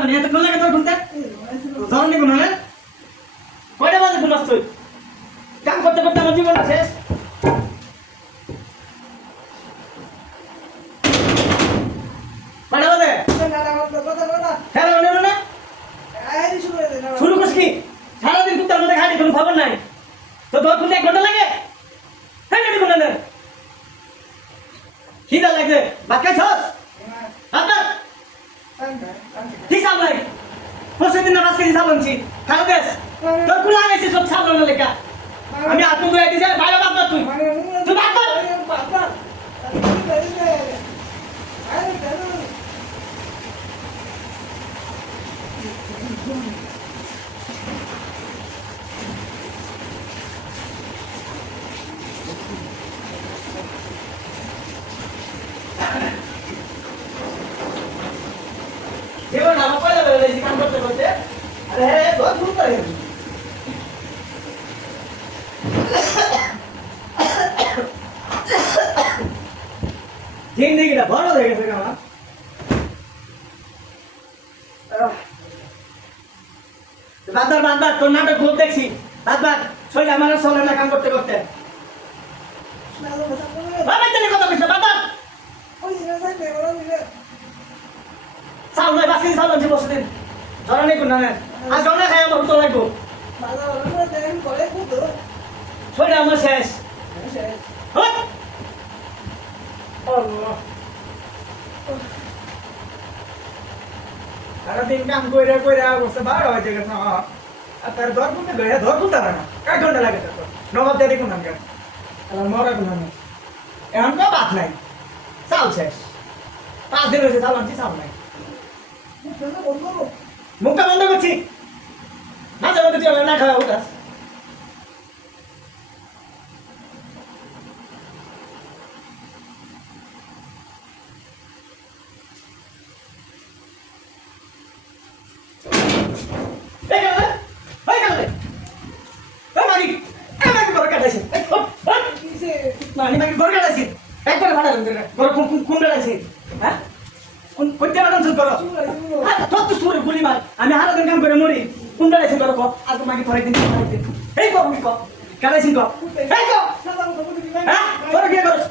মানে এত কোন লাগে তোর ঘুমতে ধরনি কোন হলে কয়টা বাজে ঘুমাস তুই কাম করতে করতে আমার জীবন শেষ কয়টা বাজে খেলা নেব না শুরু করছ কি সারাদিন কুত্তার মধ্যে খাইনি কোনো খবর নাই তো তোর খুঁজে 1 ঘন্টা লাগে হ্যাঁ নেবি কোন হলে খিদা লাগছে ভাত খাইছস আপনার হিসাব নাই প্রতিদিন নামাজ করে হিসাব আনছি খাও দেশ তোর কুলা আইছে সব সামনে লেখা আমি আত্ম দুই দিছে বাইরে বাদ তুই তুই বাদ জীবন আমার পয়লা বেলা কাম করতে করতে আরে বহুত ভুল করে জিন্দেগিটা বড় হয়ে গেছে আমার বাদ তোর নাটক ভুল দেখছি বাদ শরীর আমার চলে না কাম করতে করতে কথা বলছে বাদ চাউল নাই বাসি চাউল আনছি বসদিন ধরা নেই কোন না আর জনে খাই আমার তো লাগবো শরীর আমার শেষ সারাদিন কাম কইরা কইরা অবস্থা 12 হয়ে গেছে আর তার ধর করতে গয়া ধর করতে না কয় ঘন্টা লাগে তার নবাব দিয়ে দেখুন আমি আর মরা কোন না এখন তো বাত নাই চাল শেষ 5 দিন হয়েছে চাল আনছি চাল নাই মুখটা বন্ধ করছি মাঝে মধ্যে তুই না খাওয়া উঠাস একবার ভাড়া কোন বেড়াইছি হ্যাঁ কোন বেড়াইছি করো তো সুরে গুলি মার আমি হারা দিন কাম করে মরি কোন বেড়াইছি করো আর তোমাকে ধরে দিন এই কো কাটাইছি কো এই কো হ্যাঁ তোরা কি করছ